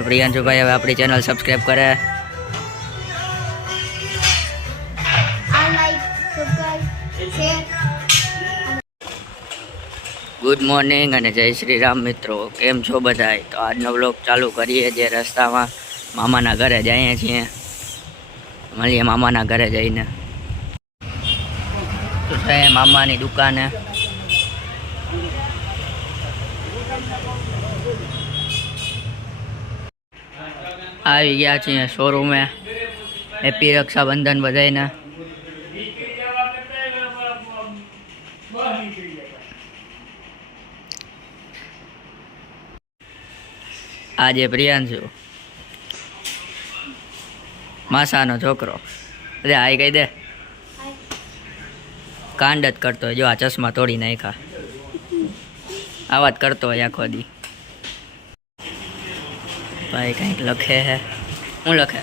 तो प्रियांशु भाई હવે આપણી ચેનલ સબસ્ક્રાઇબ કરે। गुड मॉर्निंग અને જય શ્રી રામ મિત્રો, કેમ છો બધાય? તો આજનો વ્લોગ ચાલુ કરીએ। જે રસ્તામાં મામાના ઘરે જઈએ છીએ, મળીએ મામાના ઘરે જઈને। તો છે મામાની દુકાને। આવી ગયા છીએ શોરૂમે। હેપી રક્ષાબંધન બધાયને। આજે પ્રિयांशु માસાનો છોકરો, અરે આઈ કહી દે, કાંડ જ કરતો હોય। જો આ ચશ્મા તોડી નાખ્યા, આવા જ કરતો હોય આખો દી। ભાઈ કંઈક લખે હે, શું લખે?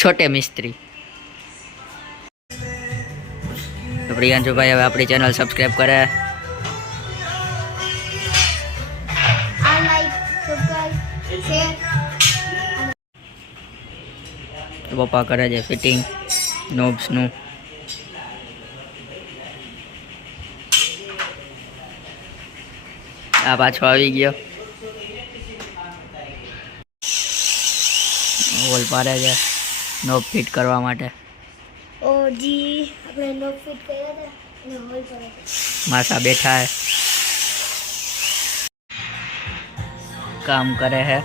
छोटे मिस्त्री। तो प्रियांशु भाई હવે આપણી ચેનલ સબસ્ક્રાઇબ કરે। તો પપ્પા કરે છે ફિટિંગ નોબ્સનું। આ પાછો આવી ગયો, હોલ પાડે છે નોબ ફિટ કરવા માટે। ઓ જી આપણે નોબ ફિટ કર્યા હતા અને હોલ પડે। માસા બેઠા है, काम करे है।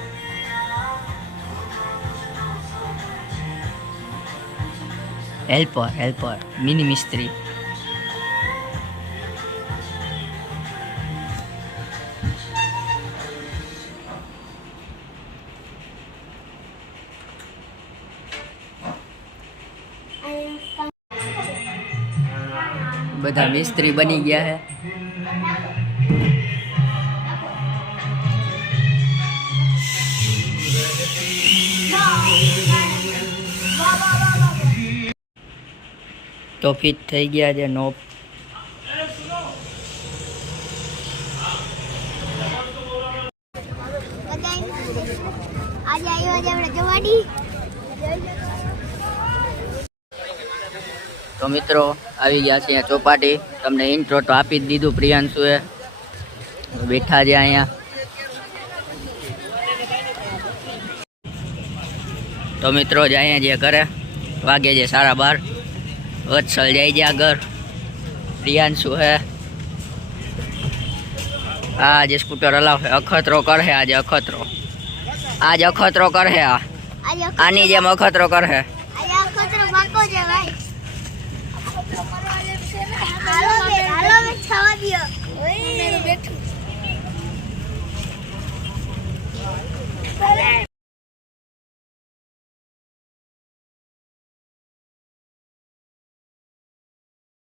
हेल्पर हेल्पर मिनी मिस्त्री। બધા મિસ્ત્રી બની ગયા है। तो फिट થઈ ગયા છે નોબ। આજે આવ્યો છે આપણે જવાડી। તો મિત્રો આવી ગયા છે અહીંયા ચોપાટી। તમને ઇન્ટ્રો તો આપી જ દીધું પ્રિयांशुએ। બેઠા છે અહીંયા। તો મિત્રો જાય છે ઘરે, વાગે છે 12:30। વત્સલ જાય છે આગળ, પ્રિयांशु है आज स्कूटर हलावे। अखतरो करे आज अखतरो करे। आनी जेम अखतरो करे। આજે અખતરો બાકો છે ભાઈ। હાલો બે છવા દિયો। ઓય બેઠું